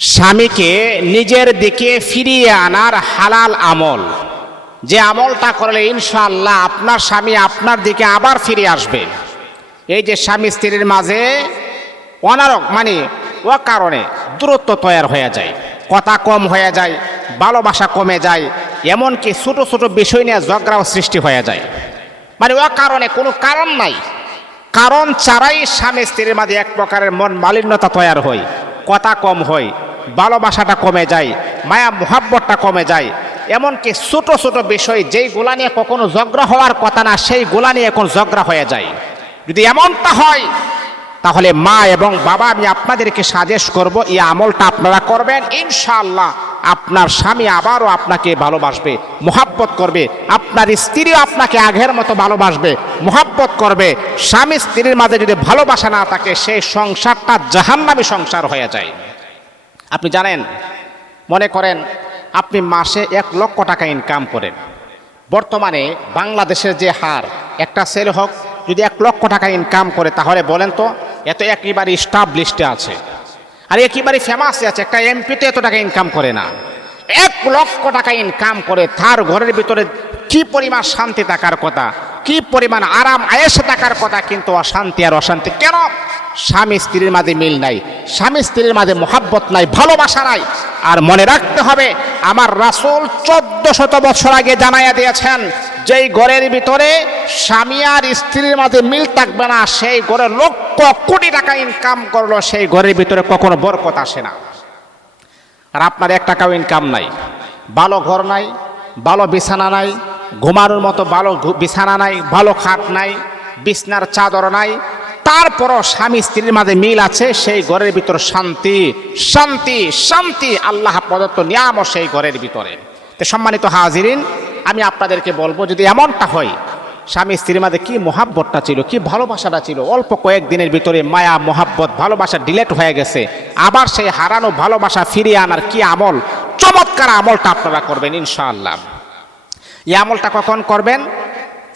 স্বামীকে নিজের দিকে ফিরিয়ে আনার হালাল আমল, যে আমলটা করলে ইনশাআল্লাহ আপনার স্বামী আপনার দিকে আবার ফিরে আসবে। এই যে স্বামী স্ত্রীর মাঝে অকারণে দূরত্ব তৈরি হয়ে যায়, কথা কম হয়ে যায়, ভালোবাসা কমে যায়, এমনকি ছোট ছোট বিষয় নিয়ে ঝগড়াও সৃষ্টি হয়ে যায়। অকারণে, কোনো কারণ নাই, কারণ ছাড়াই স্বামী স্ত্রীর মাঝে এক প্রকারের মন মালিন্যতা তৈরি হয়, কথা কম হয়, ভালোবাসাটা কমে যায়, মায়া মোহাব্বতটা কমে যায়। এমনকি ছোট ছোট বিষয় যেইগুলা নিয়ে কখনো ঝগড়া হওয়ার কথা না, সেইগুলা নিয়ে এখন ঝগড়া হয়ে যায়। যদি এমনটা হয় তাহলে মা এবং বাবা, আমি আপনাদেরকে সাজেস্ট করব এই আমলটা আপনারা করবেন। ইনশাআল্লাহ আপনার স্বামী আবারও আপনাকে ভালোবাসবে, মোহাব্বত করবে, আপনার স্ত্রীও আপনাকে আগের মতো ভালোবাসবে, মোহাব্বত করবে। স্বামী স্ত্রীর মাঝে যদি ভালোবাসা না থাকে, সেই সংসারটা জাহান্নামী সংসার হয়ে যায়। আপনি জানেন, মনে করেন আপনি মাসে 1 লক্ষ টাকা ইনকাম করেন। বর্তমানে বাংলাদেশের যে হার, একটা ছেলে হোক যদি 1 লক্ষ টাকা ইনকাম করে, তাহলে বলেন তো, এত একেবারে স্টাফ লিস্টে আছে আর একেবারে ফেমাসে আছে। একটা এমপিতে এত টাকা ইনকাম করে না, 1 লক্ষ টাকা ইনকাম করে তার ঘরের ভিতরে কি পরিমাণ শান্তি থাকার কথা, কি পরিমাণ আরাম আয়েশে থাকার কথা, কিন্তু অশান্তি আর অশান্তি। কেন? স্বামী স্ত্রীর মাঝে মিল নাই, স্বামী স্ত্রীর মাঝে মোহাব্বত নাই, ভালোবাসা নাই। আর মনে রাখতে হবে, আমার রাসূল 1400 বছর আগে জানাইয়া দিয়েছেন, যেই ঘরের ভিতরে স্বামী আর স্ত্রীর মাঝে মিল থাকবে না, সেই ঘরে লক্ষ কোটি টাকা ইনকাম করলো, সেই ঘরের ভিতরে কখনো বরকত আসে না। আর আপনার 1 টাকাও ইনকাম নাই, ভালো ঘর নাই, ভালো বিছানা নাই, ঘুমানোর মতো ভালো বিছানা নাই, ভালো খাট নাই, বিছনার চাদর নাই, তারপরও স্বামী স্ত্রীর মাঝে মিল আছে, সেই ঘরের ভিতর শান্তি শান্তি শান্তি, আল্লাহ প্রদত্ত নিয়ামত সেই ঘরের ভিতরে। তো সম্মানিত হাজিরিন, আমি আপনাদেরকে বলবো, যদি এমনটা হয়, স্বামী স্ত্রীর মাঝে কি মোহাব্বতটা ছিল, কি ভালোবাসাটা ছিল, অল্প কয়েকদিনের ভিতরে মায়া মোহাব্বত ভালোবাসা ডিলেট হয়ে গেছে, আবার সেই হারানো ভালোবাসা ফিরিয়ে আনার কি আমল, চমৎকার আমলটা আপনারা করবেন ইনশাআল্লাহ। এই আমলটা কখন করবেন?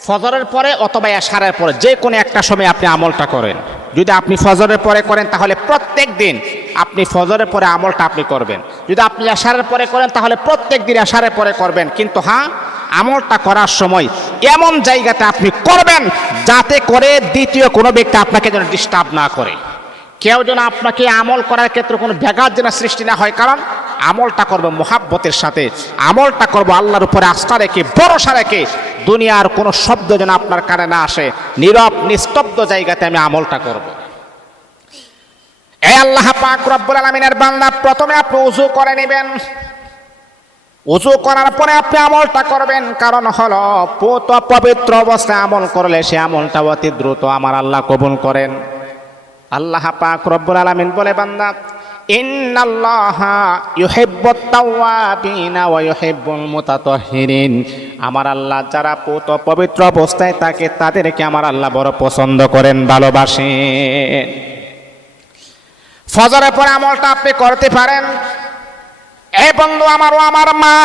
ফজরের পরে অথবা এশারের পরে, যে কোনো একটা সময় আপনি আমলটা করেন। যদি আপনি ফজরের পরে করেন, তাহলে প্রত্যেক দিন আপনি ফজরের পরে আমলটা আপনি করবেন। যদি আপনি এশারের পরে করেন, তাহলে প্রত্যেক দিন এশারের পরে করবেন। কিন্তু হ্যাঁ, আমলটা করার সময় এমন জায়গাতে আপনি করবেন যাতে করে দ্বিতীয় কোনো ব্যক্তি আপনাকে যেন ডিস্টার্ব না করে, কেউ যেন আপনাকে আমল করার ক্ষেত্রে কোনো ব্যাঘাত যেন সৃষ্টি না হয়। কারণ আমলটা করবো মোহাব্বতের সাথে, আমলটা করবো আল্লাহর উপরে আস্থা রেখে, ভরসা রেখে। দুনিয়ার কোনো শব্দ যেন আপনার কানে না আসে, নীরব নিস্তব্ধ জায়গাতে আমি আমলটা করব। এই আল্লাহ পাক রব্বুল আলামিনের বান্দা, প্রথমে আপনি ওযু করে নেবেন। ওযু করার পরে আপনি আমলটা করবেন। কারণ হলো, পবিত্র অবস্থায় আমল করলে সে আমলটা অতি দ্রুত আমার আল্লাহ কবুল করেন। আল্লাহ পাক রব্বুল আলামিন বলে, বান্দা, ইন্নাল্লাহা ইউহিব্বুত তাওয়াবিনা ওয়া ইউহিব্বুল মুতাতাহহিরিন, আমার আল্লাহ যারা পবিত্র অবস্থায় থাকে তাদেরকে আমার আল্লাহ বড় পছন্দ করেন, ভালোবাসেন। ফজরের পরে আমলটা আপনি করতে পারেন। এই বন্ধু আমার ও আমার মা,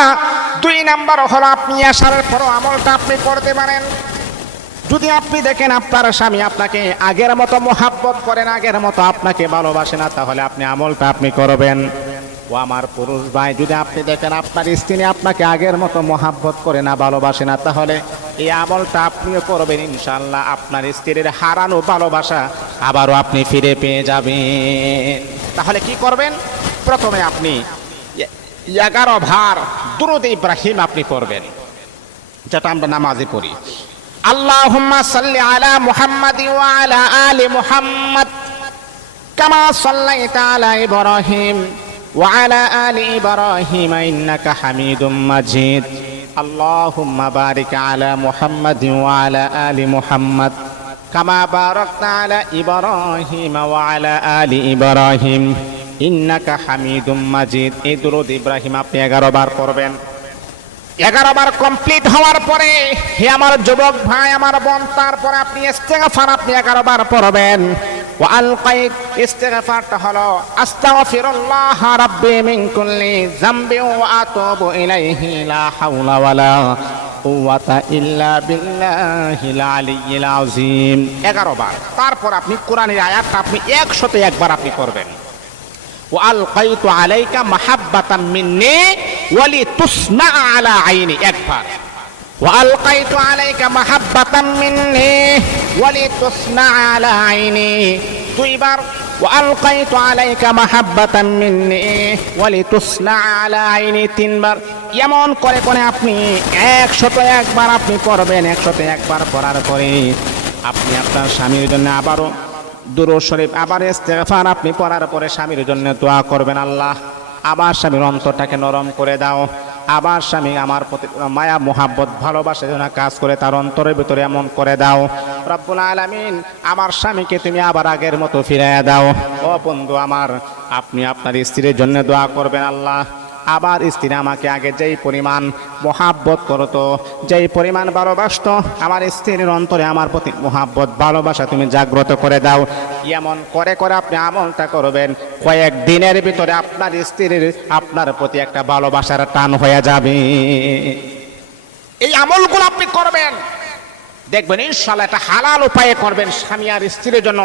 2 নাম্বার হলো, আপনি এশারের পর আমলটা আপনি করতে পারেন। যদি আপনি দেখেন আপনার স্বামী আপনাকে আগের মতো মোহাব্বত করেন, আগের মতো আপনাকে ভালোবাসে না, তাহলে আপনি আমলটা আপনি করবেন। ও আমার পুরুষ ভাই, যদি আপনি দেখেন আপনার স্ত্রী আপনাকে আগের মতো মোহাব্বত করে না, ভালোবাসে না, তাহলে এই আমলটা আপনিও করবেন। ইনশাআল্লাহ আপনার স্ত্রীর হারানো ভালোবাসা আবারও আপনি ফিরে পেয়ে যাবেন। তাহলে কি করবেন? প্রথমে আপনি 11 বার দুরূদ ইব্রাহিম আপনি পড়বেন, যেটা আমরা নামাজে পড়ি। আল্লাহুম্মা সাল্লি আলা মুহাম্মাদি ওয়া আলা আলি মুহাম্মাদ কামা সাল্লাইতা আলা ইব্রাহিম ওয়া আলা আলি ইব্রাহিম ইন্নাকা হামিদুম মাজিদ। আল্লাহুম্মা বারিক আলা মুহাম্মাদি ওয়া আলা আলি মুহাম্মাদ কামা বারাকতা আলা ইব্রাহিম ওয়া আলা আলি ইব্রাহিম ইন্নাকা হামিদুম মাজিদ। এই দুরূদ ইব্রাহিম আপনি 11 বার পড়বেন। 11 বার কমপ্লিট হওয়ার পরে, হে আমার যুবক ভাই, আমার বোন, তারপরে আপনি ইস্তেগফার আপনি 11 বার পড়বেন। ওয়া আলকাইত, ইস্তেগফারটা হলো, আস্তাগফিরুল্লাহ রাব্বি মিন কুল্লি যামবি ওয়া আতুবু ইলাইহি লা হাওলা ওয়ালা কুওয়াতা ইল্লা বিল্লাহিল আলিয়্যিল আযীম। 11 বার। তারপর আপনি কোরআনের আয়াতটা আপনি 101 বার আপনি পড়বেন। ওয়া আলকাইতু আলাইকা মাহাব্বাতাম মিন্নি ওয়া লিতুসনা আলা আইনি, একবার। ওয়া আলকাইতু আলাইকা মাহাব্বাতাম মিন্নি ওয়া লিতুসনা আলা আইনি, দুইবার। ওয়া আলকাইতু আলাইকা মাহাব্বাতাম মিন্নি ওয়া লিতুসনা আলা আইনি, তিনবার। এমন করে করে আপনি 101 বার আপনি পড়বেন। 101 বার পড়ার পরে আপনি আপনার স্বামীর জন্য আবারও দুরূদ শরীফ, আবার ইস্তেগফার আপনি পড়ার পরে স্বামীর জন্য দোয়া করবেন, আল্লাহ আবার স্বামীর অন্তরটাকে নরম করে দাও, আবার স্বামী আমার প্রতি মায়া মোহাব্বত ভালোবাসা যেন কাজ করে তার অন্তরের ভিতরে এমন করে দাও। রব্বুল আলামিন আমার স্বামীকে তুমি আবার আগের মতো ফিরাইয়া দাও। ও বন্ধু আমার, আপনি আপনার স্ত্রীর জন্য দোয়া করবেন, আল্লাহ আবার স্ত্রী আমাকে আগে যেই পরিমাণ মোহাব্বত করতো, যেই পরিমাণ ভালোবাসতো, আমার স্ত্রীর অন্তরে আমার প্রতি মোহাব্বত ভালোবাসা তুমি জাগ্রত করে দাও। এমন করে করে আপনি আমলটা করবেন, কয়েক দিনের ভিতরে আপনার স্ত্রীর আপনার প্রতি একটা ভালোবাসার টান হয়ে যাবে। এই আমলগুলো আপনি করবেন, দেখবেন ইনশাআল্লাহ এটা হালাল উপায়ে করবেন। স্বামী আর স্ত্রীর জন্য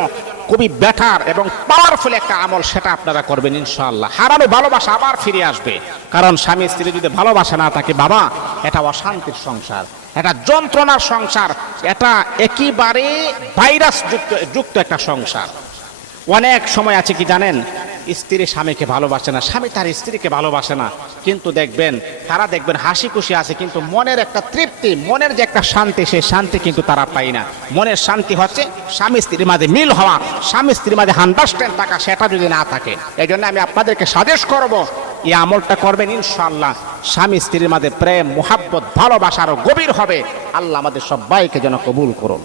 খুবই বেটার এবং পাওয়ারফুল একটা আমল, সেটা আপনারা করবেন ইনশাআল্লাহ। হারানো ভালোবাসা আবার ফিরে আসবে, কারণ স্বামী স্ত্রী যদি ভালোবাসা না থাকে বাবা, এটা অশান্তির সংসার, এটা যন্ত্রণার সংসার, এটা একেবারে ভাইরাস যুক্ত একটা সংসার। অনেক সময় আছে কি জানেন, স্ত্রী স্বামীকে ভালোবাসে না, স্বামী তার স্ত্রীকে ভালোবাসে না, কিন্তু দেখবেন তারা দেখবেন হাসি খুশি আছে, কিন্তু মনের একটা তৃপ্তি, মনের যে একটা শান্তি, সেই শান্তি কিন্তু তারা পায় না। মনের শান্তি হচ্ছে স্বামী স্ত্রীর মাঝে মিল হওয়া, স্বামী স্ত্রীর মাঝে আন্ডারস্ট্যান্ড থাকা, সেটা যদি না থাকে, এই জন্য আমি আপনাদেরকে সাজেস্ট করব এই আমলটা করবেন ইনশাআল্লাহ। স্বামী স্ত্রীর মাঝে প্রেম মোহাব্বত ভালোবাসা আরো গভীর হবে। আল্লাহ আমাদের সবাইকে যেন কবুল করুন।